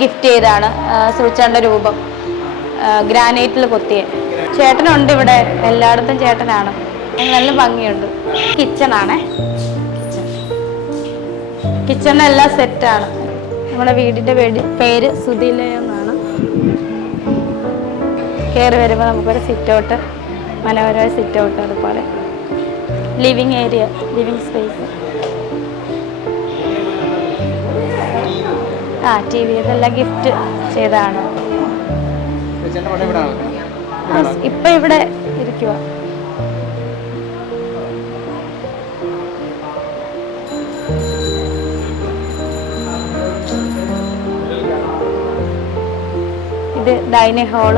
Gift ചെയ്താണ് സൂചാണ്ട രൂപം. ഗ്രാനൈറ്റിൽ കൊത്തിയ. ചേട്ടനുണ്ട് ഇവിടെ എല്ലായിടത്തും ചേട്ടനാണ്. നല്ല ഭംഗിയുണ്ട്. കിച്ചണാണേ കിച്ചണെല്ലാം സെറ്റാണ് നമ്മുടെ വീടിന്റെ പേര് പേര് സുധിലയം എന്നാണ് കയറി വരുമ്പോൾ നമുക്കൊരു സിറ്റൗട്ട് മനോഹരമായ സിറ്റൗട്ട് അതുപോലെ ലിവിങ് ഏരിയ ലിവിങ് സ്പേസ് ആ ടി വി ഇതെല്ലാം ഗിഫ്റ്റ് ചെയ്താണ് ഇപ്പൊ ഇവിടെ ഇരിക്കുക ഇത് dining hall.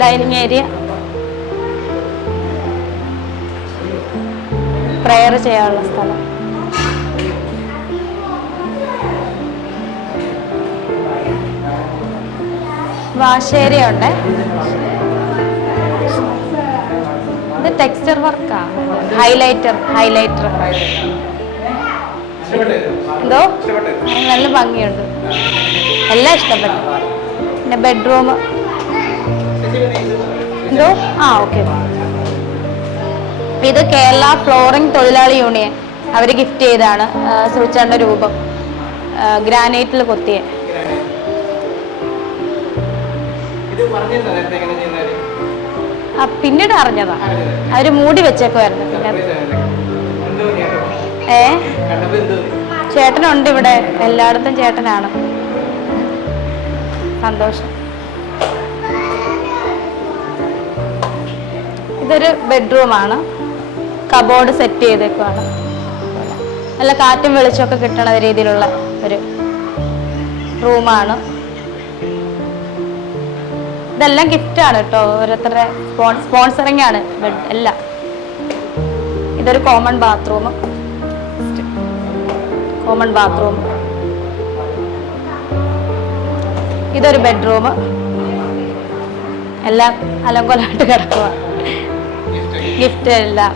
Dining area. Prayer ചെയ്യാനുള്ള സ്ഥലം. വാഷേരിയ ഉണ്ട് ഇത് ടെക്സ്ചർ വർക്കാ. Highlighter highlighter. എന്തോ? നല്ല ഭംഗിയുണ്ട്. എല്ലാം ഇഷ്ടപ്പെട്ടു. പിന്നെ ബെഡ്റൂം. എന്തോ? ആ ഓക്കെ. ഇത് കേരള ഫ്ലോറിംഗ് തൊഴിലാളി യൂണിയൻ അവർ ഗിഫ്റ്റ് ചെയ്താണ് സൂചാണ്ട രൂപം ഗ്രാനൈറ്റിൽ കൊത്തിയ. പിന്നീട് അറിഞ്ഞതാ. അവർ മൂടി വെച്ചേക്കുമായിരുന്നു പിന്നെ ഏ? ചേട്ടനുണ്ട് ഇവിടെ. എല്ലായിടത്തും ചേട്ടനാണ്. സന്തോഷം. ഇതൊരു ബെഡ്റൂമാണ്. കബോർഡ് സെറ്റ് ചെയ്തേക്കുവാണ്. നല്ല കാറ്റും വെളിച്ചമൊക്കെ കിട്ടണ രീതിയിലുള്ള ഒരു റൂമാണ്. ഇതെല്ലാം ഗിഫ്റ്റാണ് കേട്ടോ. ഓരോരുത്തരുടെ സ്പോൺ സ്പോൺസറിങ് ആണ്. ബെഡ് എല്ലാം. ഇതൊരു കോമൺ ബാത്റൂം കോമൺ ബാത്റൂം ഇതൊരു ബെഡ്റൂം എല്ലാം അലങ്കോലമായിട്ട് കിടക്കുക ഗിഫ്റ്റ് എല്ലാം.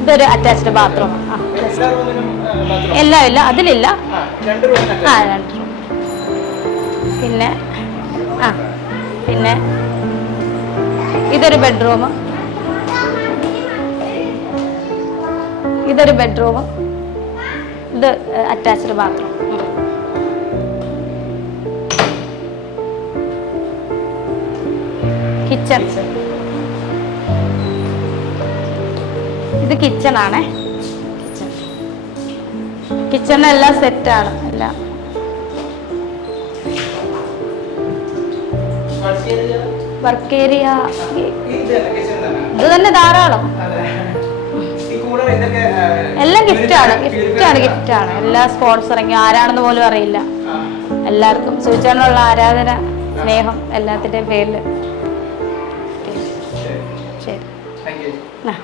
ഇതൊരു അറ്റാച്ച്ഡ് ബാത്റൂം എല്ലാ ഇല്ല അതിലില്ല. ആ രണ്ട് റൂമിനൊക്കെ ആ രണ്ട് റൂം പിന്നെ ആ. പിന്നെ ഇതൊരു ബെഡ്റൂം. ഇതൊരു ബെഡ്റൂം. ഇത് അറ്റാച്ച്ഡ് ബാത്റൂം. കിച്ചൺ. ഇത് കിച്ചൺ ആണേ കിച്ചൺ. കിച്ചണിലെല്ലാം സെറ്റാണ് എല്ലാം. വർക്ക് ഏരിയ ഇത് തന്നെ ധാരാളം. എല്ലാം ഗിഫ്റ്റാണ് ഗിഫ്റ്റാണ് ഗിഫ്റ്റാണ് എല്ലാ സ്പോൺസറിങ് ആരാണെന്ന് പോലും അറിയില്ല. എല്ലാവർക്കും സൂചനയുള്ള ആരാധന സ്നേഹം എല്ലാത്തിന്റെയും പേരിൽ ശരി. ആ.